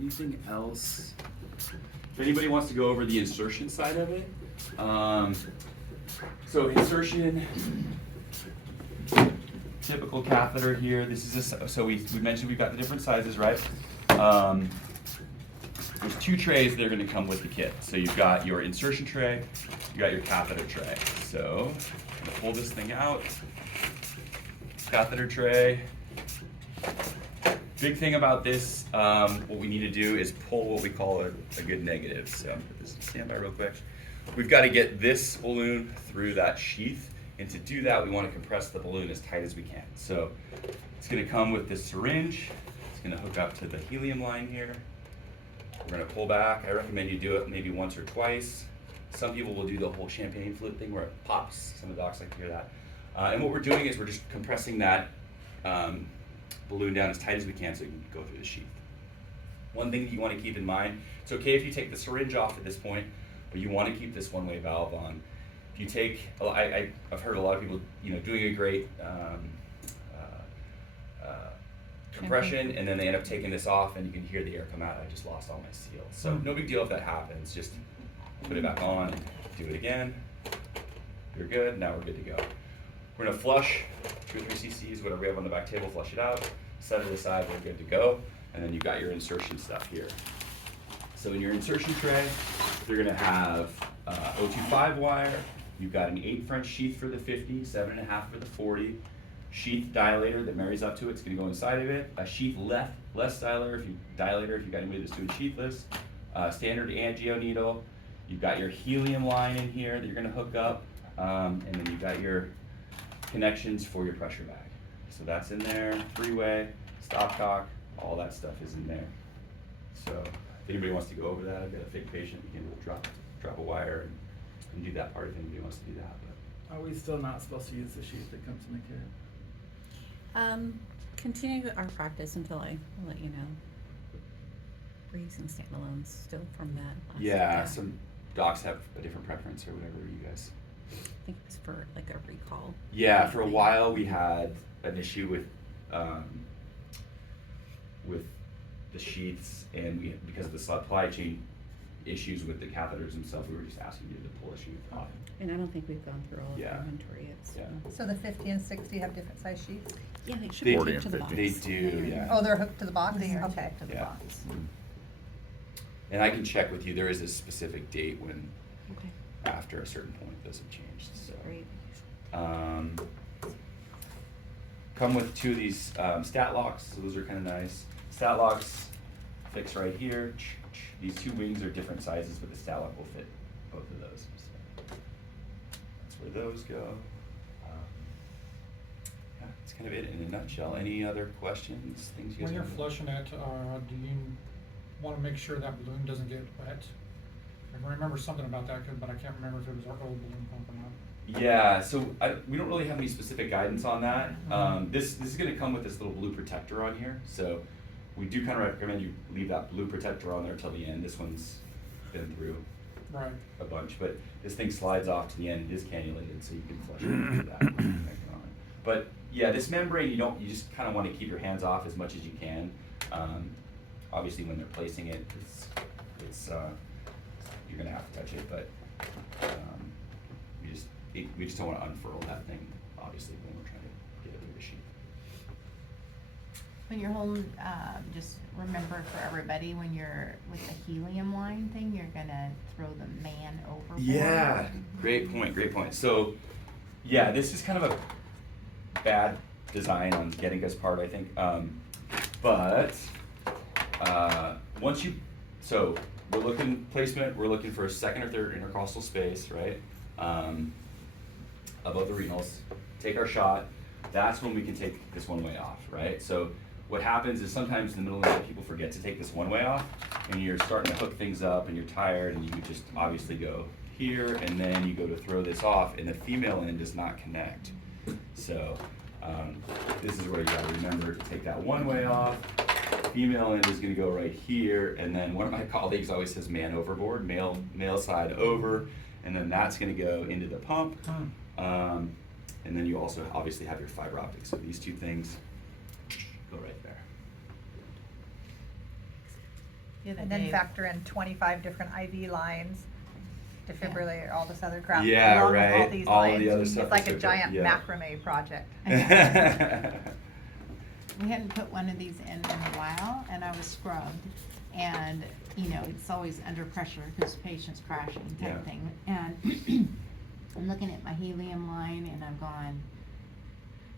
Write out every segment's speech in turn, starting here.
Anything else? If anybody wants to go over the insertion side of it, so insertion, typical catheter here. This is just, so we mentioned we've got the different sizes, right? There's 2 trays that are going to come with the kit. So you've got your insertion tray, you got your catheter tray. So I'm going to pull this thing out. Catheter tray. Big thing about this, what we need to do is pull what we call a good negative. So I'm going to put this in standby real quick. We've got to get this balloon through that sheath. And to do that, we want to compress the balloon as tight as we can. So it's going to come with this syringe. It's going to hook up to the helium line here. We're going to pull back. I recommend you do it maybe once or twice. Some people will do the whole champagne flute thing where it pops. Some of the docs like to hear that. And what we're doing is we're just compressing that balloon down as tight as we can so you can go through the sheath. One thing that you want to keep in mind, it's okay if you take the syringe off at this point, but you want to keep this one-way valve on. If you take, I've heard a lot of people, doing a great compression, and then they end up taking this off, and you can hear the air come out. I just lost all my seal. So no big deal if that happens. Just put it back on, do it again. You're good. Now we're good to go. We're gonna flush 2 or 3 cc's, whatever we have on the back table. Flush it out. Set it aside. We're good to go. And then you've got your insertion stuff here. So in your insertion tray, you're gonna have 025 wire. You've got an 8 French sheath for the 50, 7.5 for the 40. Sheath dilator that marries up to it. It's going to go inside of it. A sheath less dilator if you've got anybody that's doing sheathless. Standard angio needle. You've got your helium line in here that you're going to hook up, and then you've got your connections for your pressure bag. So that's in there. 3-way, stopcock, all that stuff is in there. So if anybody wants to go over that, I've got a fake patient. You can drop a wire and do that part if anybody wants to do that. But Are we still not supposed to use the sheath that comes in the kit? Continue our practice until I let you know. We're using standalones still from that last yeah, some docs have a different preference or whatever you guys. I think it's for like a recall. Yeah, for a while we had an issue with the sheaths, and because of the supply chain issues with the catheters themselves, we were just asking you to pull a sheath off. And I don't think we've gone through all of the Yeah. inventory yet. So. Yeah. So the 50 and 60 have different size sheets? Yeah, they should They- be 40 hooked to and the box. 50. They do, yeah. Oh, they're hooked to the box? They are Okay. hooked to the Yeah. box. And I can check with you. There is a specific date when, Okay. after a certain point, those have changed. So. Great. Come with 2 of these stat locks, so those are kind of nice. Stat locks fix right here. These 2 wings are different sizes, but the stat lock will fit both of those. So that's where those go. Yeah, that's kind of it in a nutshell. Any other questions, things you guys When you're want to- flushing it, do you want to make sure that balloon doesn't get wet? I remember something about that, but I can't remember if it was our old balloon pump or not. Yeah, so we don't really have any specific guidance on that. This is going to come with this little blue protector on here, so we do kind of recommend you leave that blue protector on there till the end. This one's been through Right. a bunch, but this thing slides off to the end. It is cannulated, so you can flush it through that one connected on it. But yeah, this membrane, you just kind of want to keep your hands off as much as you can. Obviously, when they're placing it, it's you're gonna have to touch it, but we just don't want to unfurl that thing, obviously, when we're trying to get it through the sheath. When you're holding, just remember for everybody, when you're with the helium line thing, you're gonna throw the man overboard. Yeah, great point. So, yeah, this is kind of a bad design on Getinge's part, I think. But so we're looking placement. We're looking for a second or third intercostal space, right? Above the renals. Take our shot. That's when we can take this one way off, right? So what happens is sometimes in the middle of the night people forget to take this one way off, and you're starting to hook things up, and you're tired, and you just obviously go here, and then you go to throw this off, and the female end does not connect. So this is where you gotta remember to take that one way off. Female end is gonna go right here, and then one of my colleagues always says man overboard, male side over, and then that's gonna go into the pump. And then you also obviously have your fiber optics. So these 2 things go right there. the other And then day. factor in 25 different IV lines, defibrillator, all this other crap. Yeah, along with right. All these All of lines. the other stuff It's like that's a so cool. giant Yeah. macrame project. We hadn't put one of these in a while, and I was scrubbed, and, you know, it's always under pressure, because patient's crashing type Yeah. thing, and I'm looking at my helium line, and I'm going,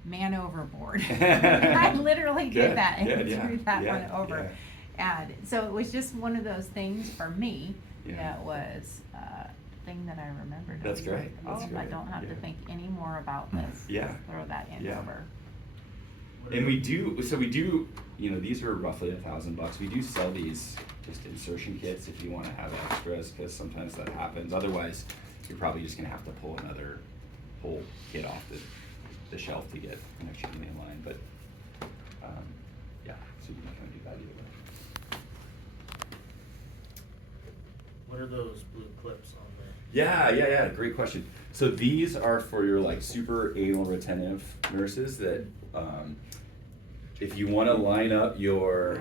man overboard. I literally Good, did that, and good, yeah, threw that yeah, one over. And so it was just one of those things for me, Yeah. that was a thing that I remembered. I That's was like, great, that's oh, I great, don't have to yeah. think any more about this. Yeah. Throw that in Yeah. over. And we do, you know, these are roughly $1,000. We do sell these just insertion kits if you wanna have extras, cause sometimes that happens. Otherwise, you're probably just gonna have to pull another whole kit off the shelf to get an extra helium line, but, yeah, so you can kind of do that either way. What are those blue clips on there? Yeah, great question. So these are for your like super anal retentive nurses that, if you wanna line up your,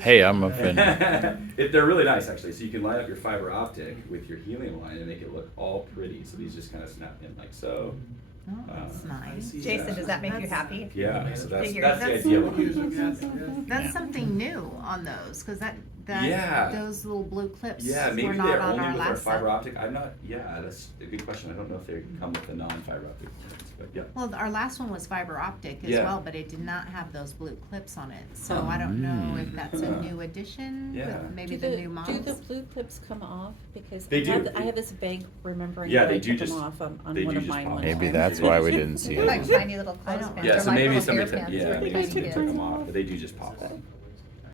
Hey, I'm offended. they're really nice actually, so you can line up your fiber optic with your helium line and make it look all pretty, so these just kinda snap in like so. Oh, that's nice. Jason, does that make you That's- happy? Yeah, so that's Figures. the That's- idea behind User it. gets, yes. That's Yeah. something new on those, cause that, Yeah. those little blue clips Yeah, were maybe not they're on only our with our last fiber set. optic, I'm not, yeah, that's a good question, I don't know if they come with the non-fiber optic ones, but yeah. Well, our last one was fiber optic as Yeah. well, but it did not have those blue clips on it, so I don't know if that's a new addition Yeah. with maybe Do the new models. Do the blue clips come off? Because They do. I have this vague remembering Yeah, that they I do took them just- off on they one do of just mine pop one off. Maybe time. that's why we didn't see They're like it. tiny little I don't clothespins. know. Yeah, They're so like maybe little somebody hairpins took, yeah, for maybe tiny somebody kids. took them off, but they do just pop on.